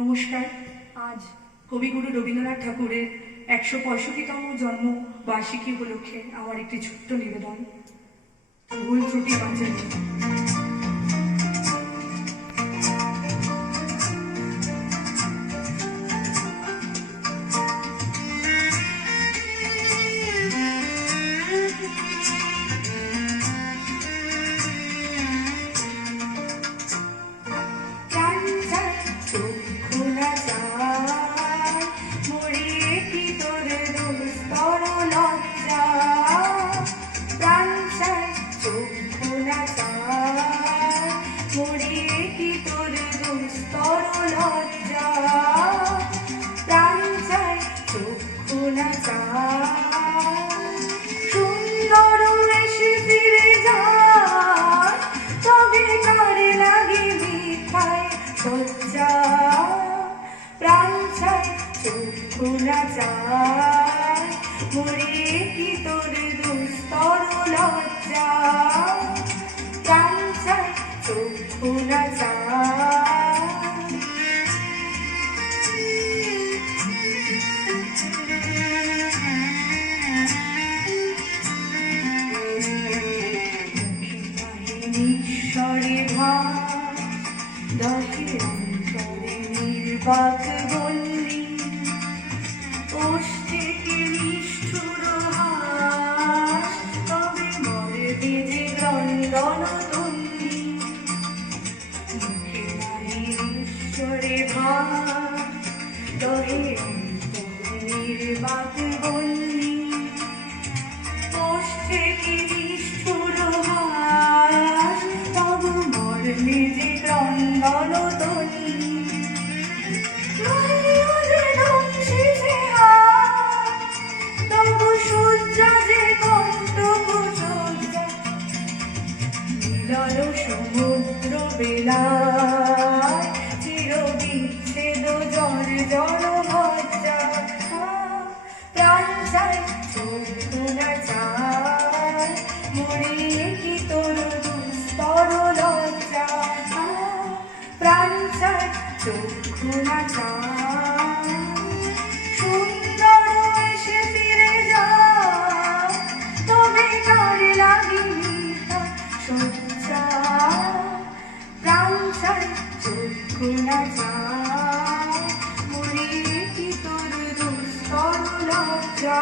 নমস্কার। আজ কবিগুরু রবীন্দ্রনাথ ঠাকুরের ১৬৫তম জন্মবার্ষিকী উপলক্ষে আমার একটি ছোট্ট নিবেদন, ভুল ত্রুটি বাঁচানো। সুন্দর এসে ফিরে যায়, তবে কারে লাগে মিঠাই সজ্জা। প্রাণ চাই চক্ষু না চায়, মরে কি তোর দুস্তর লজ্জা। প্রাণ চাই চক্ষু না চায়। দহে অন্তরে নির্বাক বললি, ওষ্ঠে কি নিষ্ঠুর হাস, তবে মরে বেজে ক্রন্দন তন্নি। মুখে নাহি ঈশ্বরে ভাস, দহে অন্তরে নির্বাক বললি, ওষ্ঠে কি নিষ্ঠুর হাস, তবে মরলে যে ক্রন্দন তন্নি। তবু সজ্জা যে কন্তব্য সজ্জা, মিলন সমুদ্র বেলায়, চির বিচ্ছেদ জল জল ভজ্জা। প্রাণ চাই চক্ষু না চায়, মরে কি তোর দুস্তর লজ্জা। প্রাণ চাই চক্ষু না চায়। সুন্দর এসে ফিরে যায়, তবে কারে লাগে মিঠা সজ্জা। প্রাণ চাই চক্ষু না চায়, মরে কি তোর দুস্তর লজ্জা।